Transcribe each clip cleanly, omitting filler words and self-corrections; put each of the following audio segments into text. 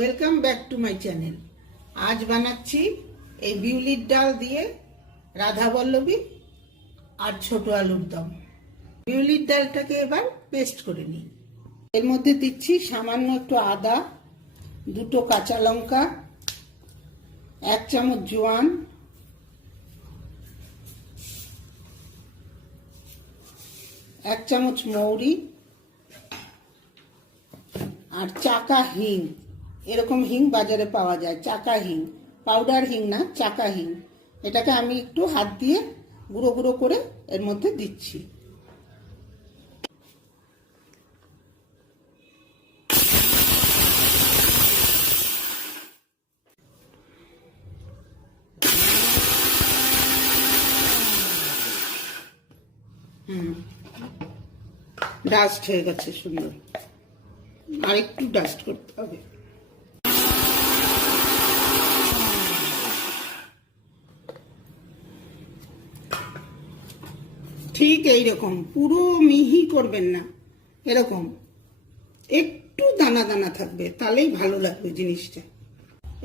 Welcome back to my channel. আজ বানাচ্ছি এই বিউলির ডাল দিয়ে রাধা বল্লভী আর ছোট আলুর দম। বিউলির ডালটাকে এবার পেস্ট করে নিই। এর মধ্যে দিচ্ছি সামান্য একটু আদা, দুটো কাঁচা লঙ্কা, 1 চামচ জোয়ান, 1 চামচ মৌরি আর চাকা হিং। এরকম হিং বাজারে পাওয়া যায়, চাকা হিং, পাউডার হিং না, চাকা হিং। এটাকে আমি একটু হাত দিয়ে গুঁড়ো গুঁড়ো করে এর মধ্যে দিচ্ছি। ডাস্ট হয়ে গেছে সুন্দর, আর একটু ডাস্ট করতে হবে। ঠিক এইরকম, পুরো মিহি করবেন না, এরকম একটু দানা দানা থাকবে, তাহলেই ভালো লাগবে জিনিসটা।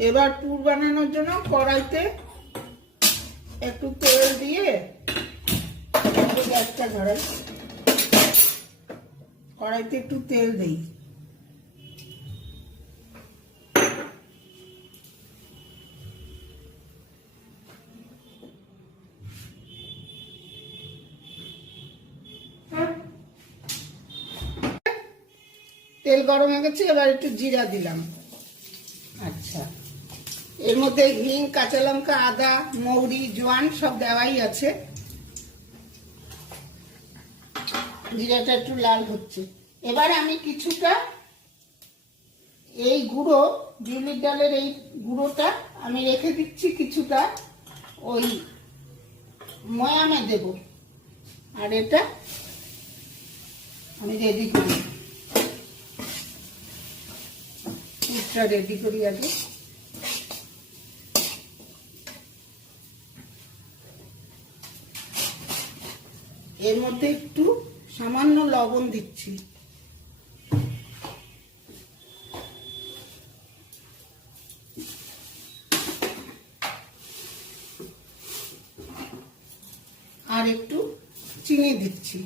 এবার পুর বানানোর জন্য কড়াইতে একটু তেল দিয়ে গ্যাসটা ধরাই, কড়াইতে একটু তেল দিই। তেল গরম হয়ে গেছে, এবার একটু জিরা দিলাম। আচ্ছা, এর মধ্যে হিং, কাঁচা লঙ্কা, আদা, মৌরি, জোয়ান সব দেওয়াই আছে। জিরাটা একটু লাল হচ্ছে। এবার আমি কিছুটা এই গুঁড়ো, বিউলির ডালের এই গুঁড়োটা আমি রেখে দিচ্ছি, কিছুটা ওই ময়ামে দেব। আর এটা আমি রেডি করি, পুরটা রেডি করি আগে। এর মধ্যে একটু সামান্য লবণ দিচ্ছি। আর একটু চিনি দিচ্ছি।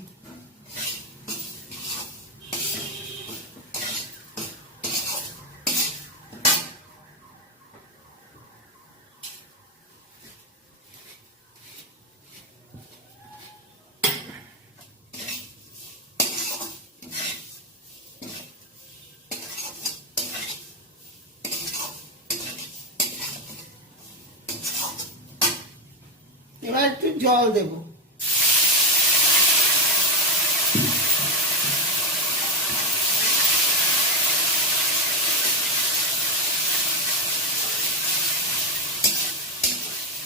এবার একটু জল দেব।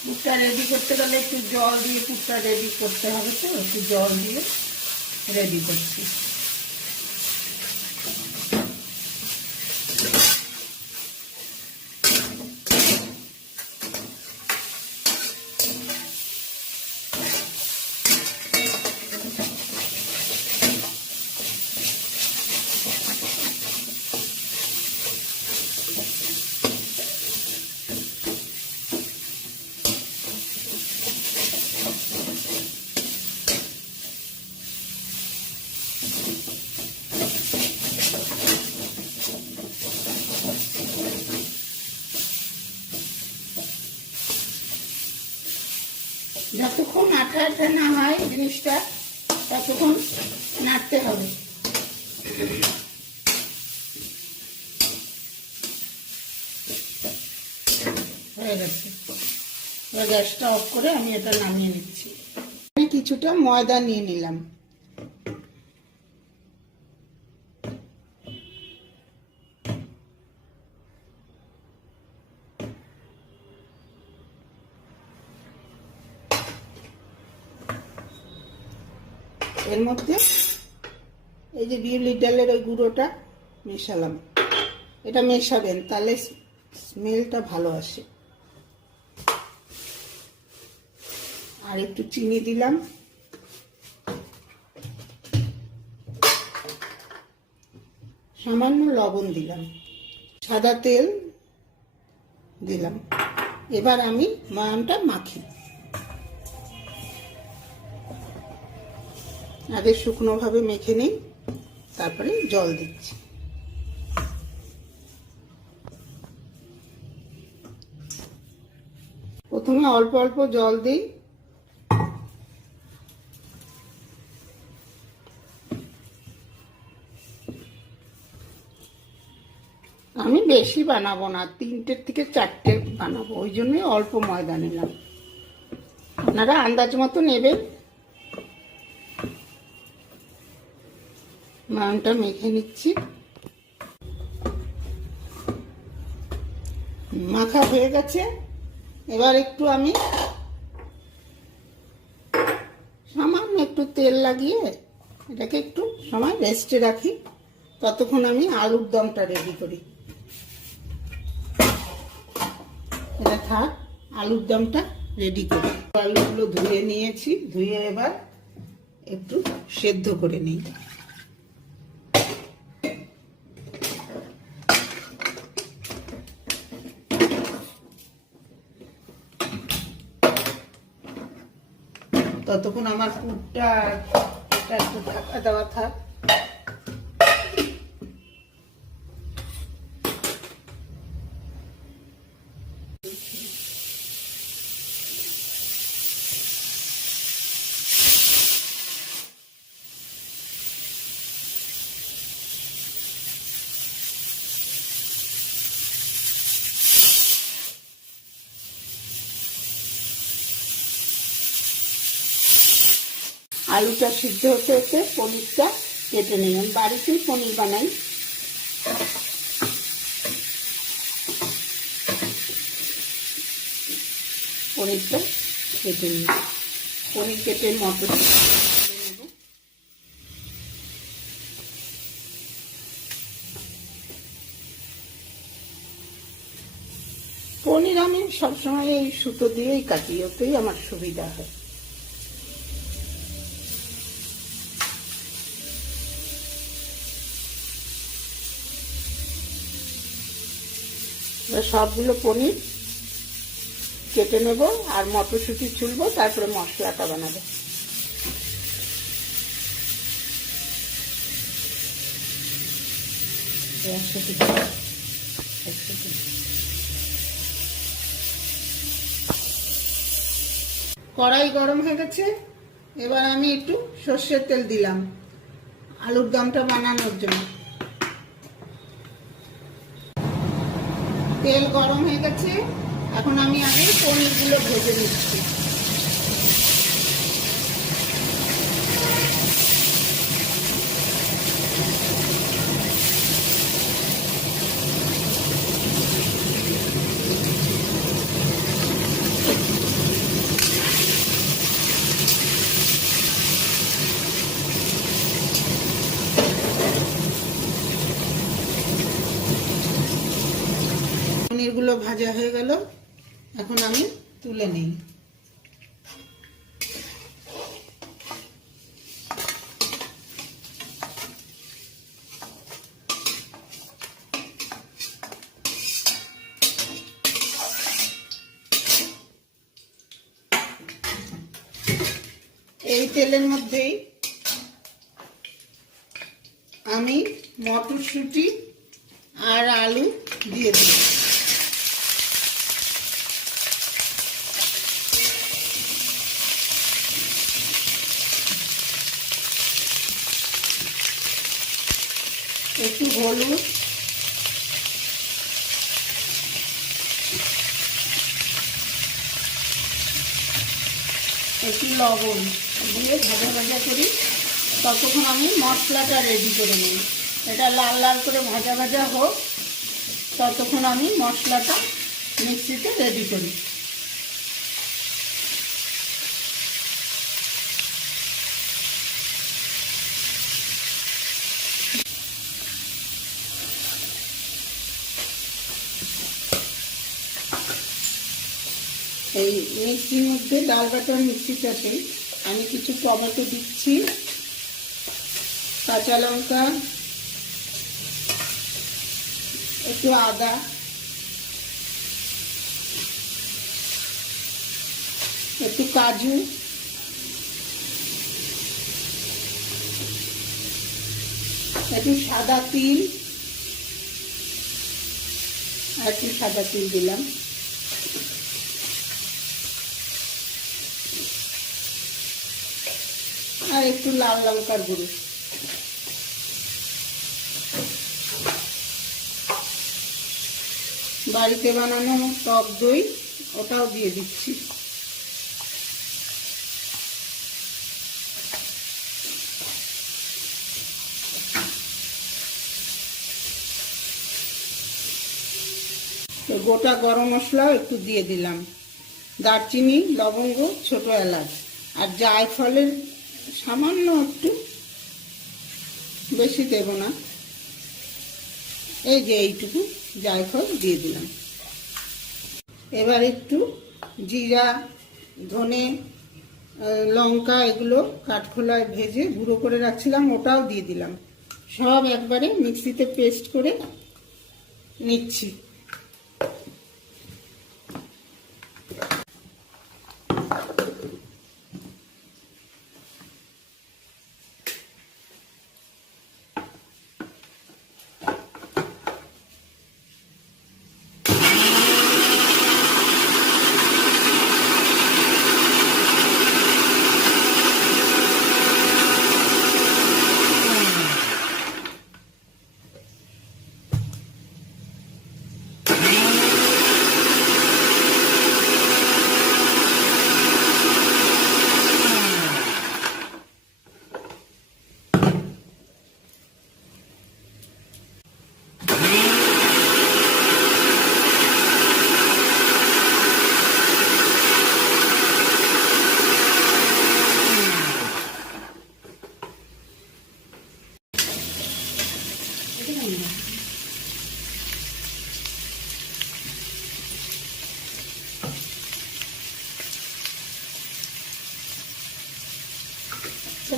পুরটা রেডি করতে গেলে একটু জল দিয়ে পুরটা রেডি করতে হবে, তো একটু জল দিয়ে রেডি করছি। যতক্ষণ আঠা আঠা না হয় জিনিসটা, ততক্ষণ নাড়তে হবে। হয়ে গেছে, এবার গ্যাসটা অফ করে আমি এটা নামিয়ে নিচ্ছি। আমি কিছুটা ময়দা নিয়ে নিলাম। এর মধ্যে এই যে বিউলির ডালের ওই গুঁড়োটা মেশালাম। এটা মেশাবেন, তাহলে স্মেলটা ভালো আসে। আর একটু চিনি দিলাম, সামান্য লবণ দিলাম। সাদা তেল দিলাম। এবার আমি ময়ামটা মাখি। আগে শুকনোভাবে মেখে নিই, তারপরে জল দিচ্ছি। প্রথমে অল্প অল্প জল দিই। আমি বেশি বানাবো না, 3টে থেকে 4টে বানাবো, ওই জন্যই অল্প ময়দা নিলাম। আপনারা আন্দাজ মতো নেবেন। ময়ামটা মেখে নিচ্ছি। মাখা হয়ে গেছে। এবার একটু আমি সামান্য একটু তেল লাগিয়ে এটাকে একটু সময় রেস্টে রাখি। ততক্ষণ আমি আলুর দমটা রেডি করি। এটা থাক, আলুর দমটা রেডি করি। আলুগুলো ধুয়ে নিয়েছি, ধুয়ে এবার একটু সেদ্ধ করে নিই। ততক্ষণ আমার পুরটা এটা একটু ঢাকা দেওয়া থাক। আলুটা সিদ্ধ হতে হতে পনিরটা কেটে নিই। আমি বাড়িতেই পনির বানাই। পনিরটা কেটে নিই। পনির কেটে মটর নেব। পনির আমি সবসময় এই সুতো দিয়েই কাটি, ওতেই আমার সুবিধা হয়। সবগুলো পনির কেটে নেব আর মটরশুঁটি ছুলবো, তারপরে মশলাটা বানাবো। কড়াই গরম হয়ে গেছে। এবার আমি একটু সর্ষের তেল দিলাম আলুর দমটা বানানোর জন্য। তেল গরম হয়ে গেছে। এখন আমি আগে পনিরগুলো ভেজে নিচ্ছি। পনিরগুলো ভাজা হয়ে গেল। এখন আমি তুলে নিই। এই তেলের মধ্যেই আমি মটরশুঁটি আর আলু দিয়ে দিই। একটু হলুদ, একটু লবণ দিয়ে ভাজা ভাজা করি। ততক্ষণ আমি মশলাটা রেডি করে নিই। এটা লাল লাল করে ভাজা ভাজা হোক, ততক্ষণ আমি মশলাটা মিক্সিতে রেডি করি। এই মিক্সির মধ্যে ডাল বাটার মিক্সিটাতে আমি কিছু টমেটো দিচ্ছি, কাঁচা লঙ্কা, একটু আদা, একটু কাজু, একটু সাদা তিল, আর একটু সাদা তিল দিলাম, আর একটু লাল লঙ্কার গুঁড়ো। বাড়িতে বানানো টক দই, ওটাও দিয়ে দিচ্ছি। গোটা গরম মশলা একটু দিয়ে দিলাম, দারচিনি, লবঙ্গ, ছোট এলাচ, আর জায়ফলের সামান্য একটু, বেশি দেব না, এই যে এইটুকু জায়ফল দিয়ে দিলাম। এবার একটু জিরা, ধনে, লঙ্কা, এগুলো কাঠখোলায় ভেজে গুঁড়ো করে রাখছিলাম, ওটাও দিয়ে দিলাম। সব একবারে মিক্সিতে পেস্ট করে নিচ্ছি।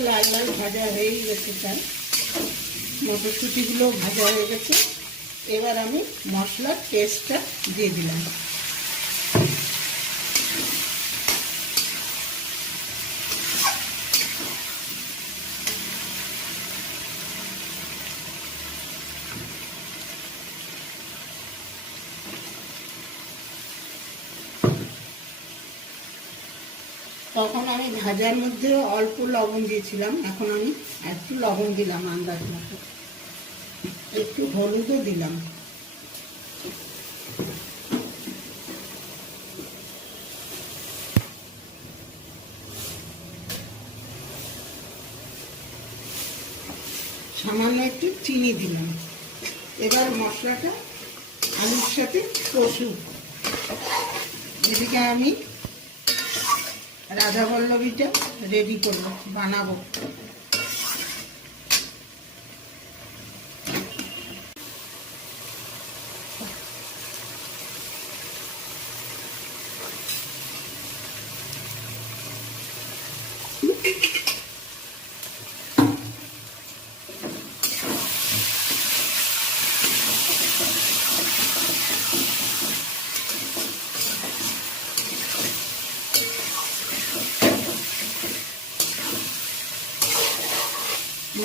লাল লাল ভাজা হয়ে গেছে, তাই মটরশুঁটিগুলো ভাজা হয়ে গেছে। এবার আমি মশলার পেস্টটা দিয়ে দিলাম। তখন আমি ভাজার মধ্যে অল্প লবণ দিয়েছিলাম, এখন আমি একটু লবণ দিলাম আন্দাজ মতো, একটু হলুদও দিলাম। সামান্য একটু চিনি দিলাম। এবার মশলাটা আলুর সাথে কষুক। এদিকে আমি রাধাবল্লভীটা রেডি করবো, বানাবো।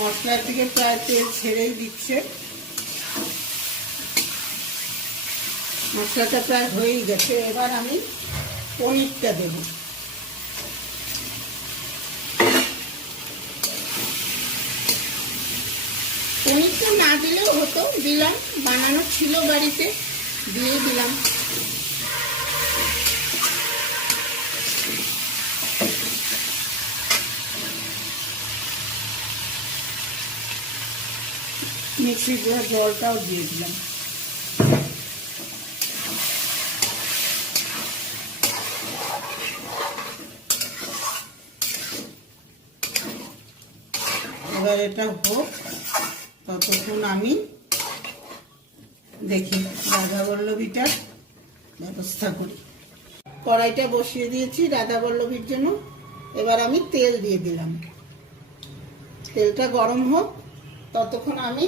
মশলার দিকে প্রায় তেল ছেড়েই দিচ্ছে, মশলাটা প্রায় হয়েই গেছে। এবার আমি পনিরটা দেব। পনিরটা না দিলেও হতো, দিলাম, বানানো ছিল বাড়িতে, দিয়ে দিলাম। মিক্সি ধোয়া জলটাও দিয়ে দিলাম। এবার এটা হোক, ততক্ষণ আমি দেখি রাধাবল্লভীটার ব্যবস্থা করি। কড়াইটা বসিয়ে দিয়েছি রাধাবল্লভীর জন্য। এবার আমি তেল দিয়ে দিলাম। তেলটা গরম হোক, ততক্ষণ আমি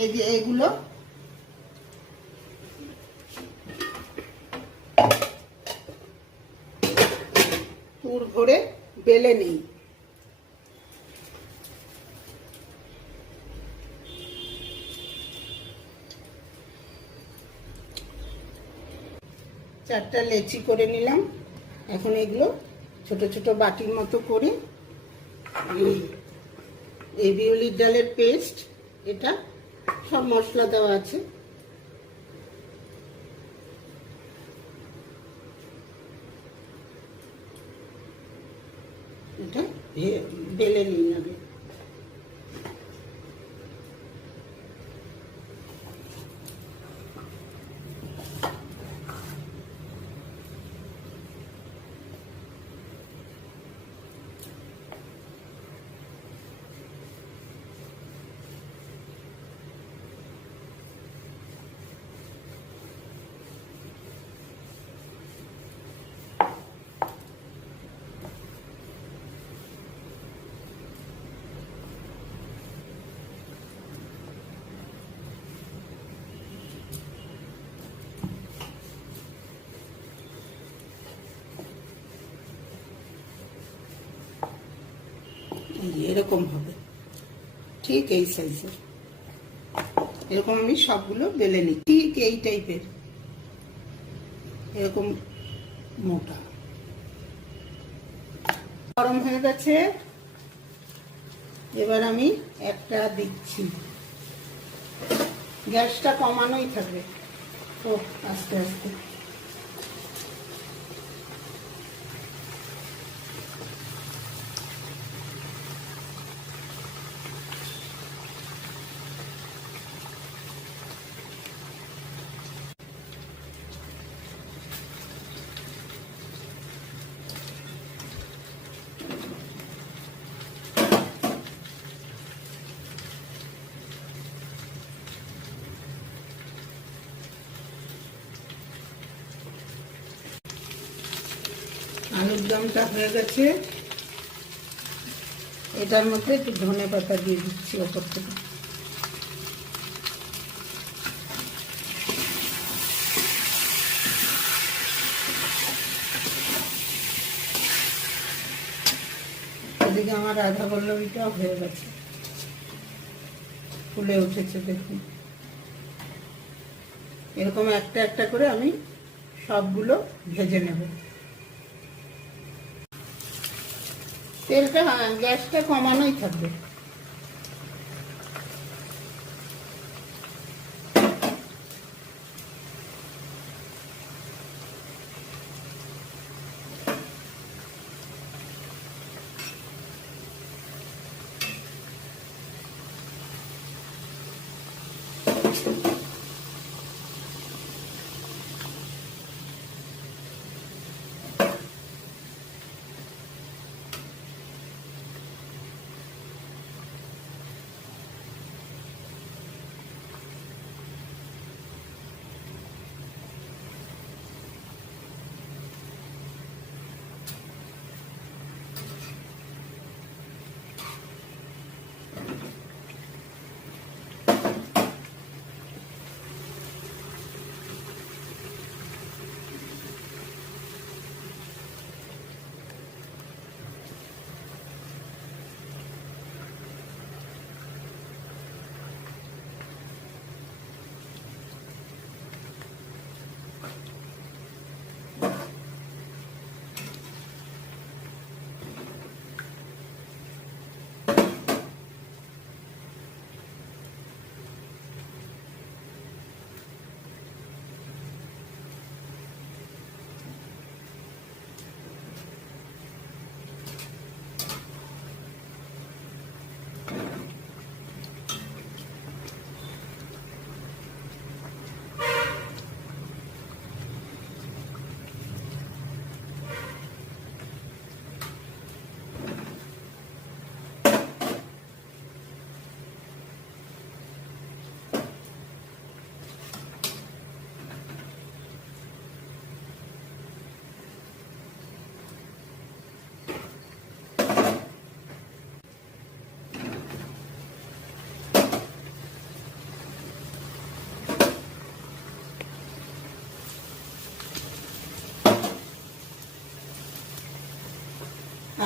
এই যে এগুলো পুর ভরে বেলে নিই। চারটা লেচি করে নিলাম। এখন এগুলো ছোট ছোট বাটির মতো করে এই বিউলির ডালের পেস্ট, এটা সব মশলা দেওয়া আছে, এটা বেলে নিয়ে যাবে। এরকম হবে, ঠিক এই সাইজের। এরকম আমি সবগুলো বেলে নিই, ঠিক এই টাইপের, এরকম মোটা। গরম হয়ে গেছে, এবার আমি একটা দিচ্ছি। গ্যাসটা কমানোই থাকবে, তো আস্তে আস্তে। আলুর দমটা হয়ে গেছে, এটার মধ্যে একটু ধনে পাতা দিয়ে দিচ্ছি ওপর থেকে। এদিকে আমার রাধা বল্লভীটাও হয়ে গেছে, ফুলে উঠেছে দেখুন। এরকম একটা একটা করে আমি সবগুলো ভেজে নেব। তেলটা গ্যাসটা কমানোই থাকবে।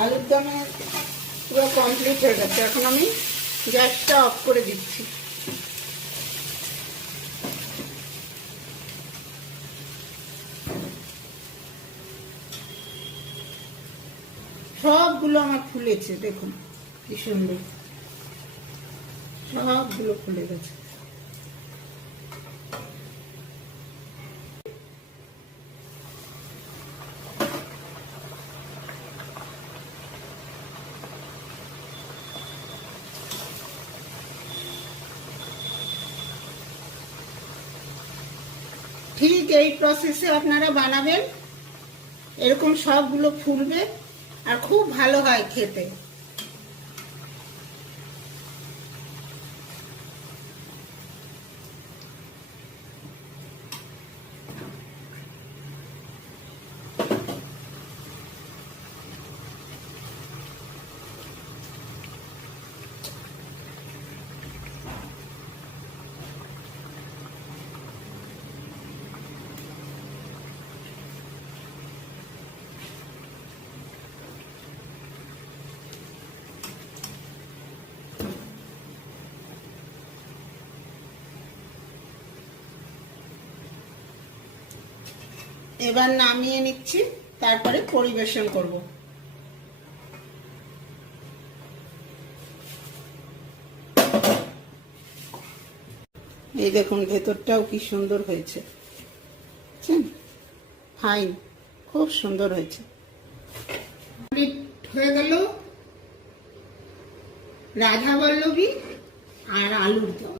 আলুর দমে পুরো কমপ্লিট হয়ে গেছে। এখন আমি গ্যাসটা অফ করে দিচ্ছি। সবগুলো আমার ফুলেছে, দেখুন কি সুন্দর, সবগুলো ফুলে গেছে। ঠিক এই প্রসেসে আপনারা বানাবেন, এরকম সবগুলো ফুলবে আর খুব ভালো হয় খেতে। এবার নামিয়ে নিচ্ছি, তারপরে পরিবেশন করব। এই দেখুন ভেতরটাও কি সুন্দর হয়েছে, ফাইন, খুব সুন্দর হয়েছে। হয়ে গেল রাধাবল্লভী আর আলুর দম।